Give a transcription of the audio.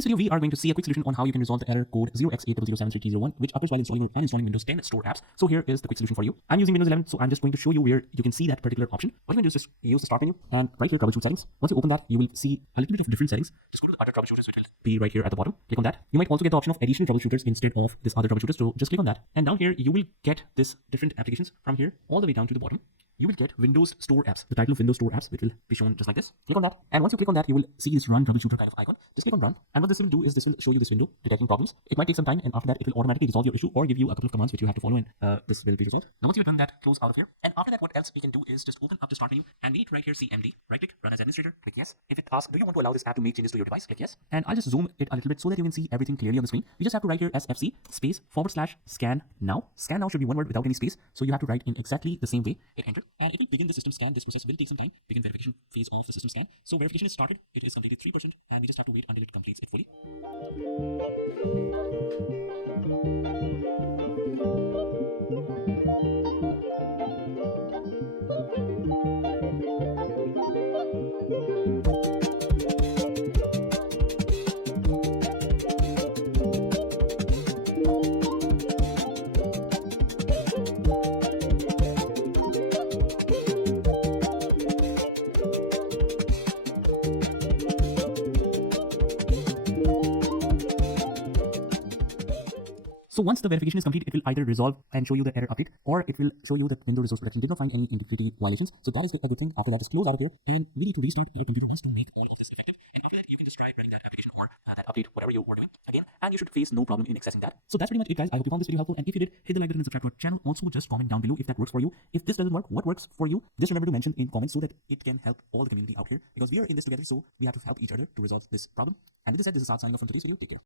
this video, we are going to see a quick solution on how you can resolve the error code 0x80073d01, which occurs while installing or uninstalling Windows 10 Store apps. So here is the quick solution for you. I'm using Windows 11, so I'm just going to show you where you can see that particular option. What you're going to do is just use the start menu and right here, troubleshoot settings. Once you open that, you will see a little bit of different settings. Just go to the other troubleshooters, which will be right here at the bottom. Click on that. You might also get the option of additional troubleshooters instead of this other troubleshooters. So just click on that. And down here, you will get this different applications from here all the way down to the bottom. You will get Windows Store apps, the title of Windows Store apps, which will be shown just like this. Click on that, and once you click on that, you will see this run troubleshooter kind of icon. Just click on run, and what this will do is this will show you this window detecting problems. It might take some time, and after that, it will automatically resolve your issue or give you a couple of commands which you have to follow, and this will be resolved. Now, once you've done that, close out of here, and after that, what else we can do is just open up the start menu, and we need to right here see MD. Right click, run as administrator. Click yes. If it asks, do you want to allow this app to make changes to your device? Click yes. And I'll just zoom it a little bit so that you can see everything clearly on the screen. You just have to write here SFC space /scan now. Scan now should be one word without any space, so you have to write in exactly the same way. Hit enter, and it will begin the system scan. This process will take some time. Begin verification phase of the system scan. So verification is started. It is completed 3%, and we just have to wait until it completes it fully. So once the verification is complete, it will either resolve and show you the error update, or it will show you that Windows Resource Protection did not find any integrity violations. So that is a good thing. After that, just close out of here, and we need to restart our computer once to make all of this effective. And after that, you can just try running that application or that update, whatever you are doing again, and you should face no problem in accessing that. So that's pretty much it, guys. I hope you found this video helpful, and if you did, hit the like button and subscribe to our channel. Also, just comment down below if that works for you. If this doesn't work, what works for you? Just remember to mention in comments so that it can help all the community out here, because we are in this together, so we have to help each other to resolve this problem. And with this said, this is Saad signing off from today's video. Take care.